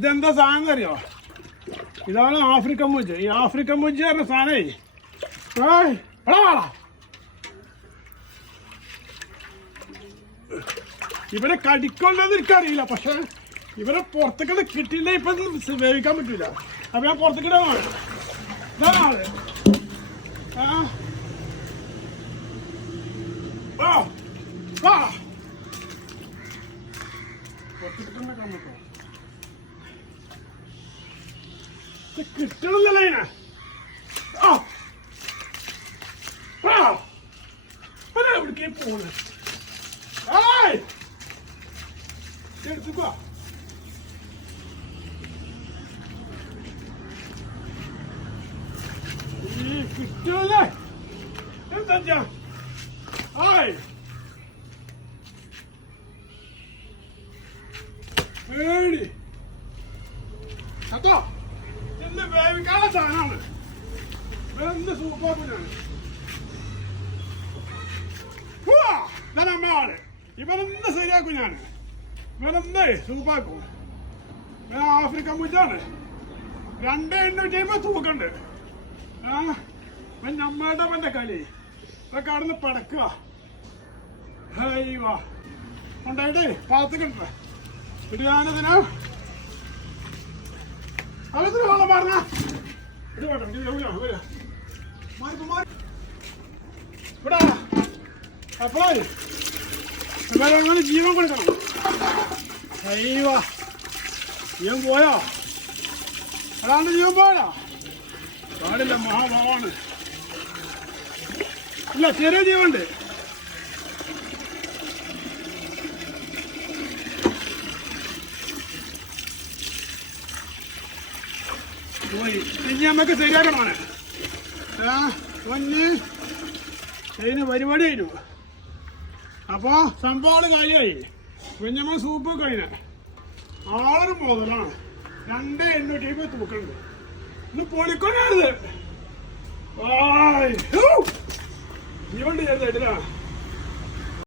ഇതെന്താ സാധനം അറിയോ? ഇതാണ് ആഫ്രിക്കൻ മുജ്ജ്. ഈ ആഫ്രിക്കൻ മുജ്ജ് പറഞ്ഞ സാധനേ ഇവരെ കടിക്കൊണ്ടെന്ന് എനിക്കറിയില്ല. പക്ഷെ ഇവരെ പുറത്തേക്കത് കിട്ടില്ല. ഇപ്പൊ വേവിക്കാൻ പറ്റൂല. അപ്പൊ ഞാൻ പുറത്തേക്കിടാൻ ഇതാണ് കിട്ടണല്ലോ ഇതിനെ. എവിടേക്കേ പോകുന്നത്? എടുത്തുക്കോ. കിട്ടൂലേ? എന്താ പേടി അതോ എന്ത് വേവിക്കാനുള്ള സാധനമാണ്. എന്ത് സൂപ്പാണ് അമ്മയാണ്. ഇവനെന്ത് ശരിയാക്കും ഞാൻ. ഇവനെന്തേ സൂപ്പാക്കും. ആഫ്രിക്കൻ മുജ്ജാണ്. 2,800 തൂക്കണ്ട്. നമ്മളുടെ അവന്റെ കളി ഇതൊക്കെ അവിടെ നിന്ന് പടക്കുക. ഹൈവാ ഉണ്ടായിട്ട് പാത്തക്കണ്ട ഇടുകാനതിനാ അവത്തിന് വെള്ളം പറഞ്ഞ ഇവിടെ അപ്പോഴേ അങ്ങനെ ജീവൻ കൊടുക്കണം. ഹൈവാ ജീവൻ പോയോ? അതാണ്ട് ജീവൻ പോയാ പാടില്ല. മഹാഭാവാണ്. ഇല്ല ചെറിയ ജീവണ്ട്. പോയി ഇനി നമുക്ക് ശരിയാക്കണമാണ്. പൊന്ന് അതിന് പരിപാടി കഴിഞ്ഞു. അപ്പൊ സംഭവം കാര്യമായി. കുഞ്ഞമ്മ സൂപ്പ് കഴിഞ്ഞ ആളൊരു മുതലാണ്. 2,800 തൂക്കുണ്ട്. ഇത് പൊളിക്കൊണ്ടാണിത്. ജീവണ്ട് ചേർത്തായിട്ടില്ല.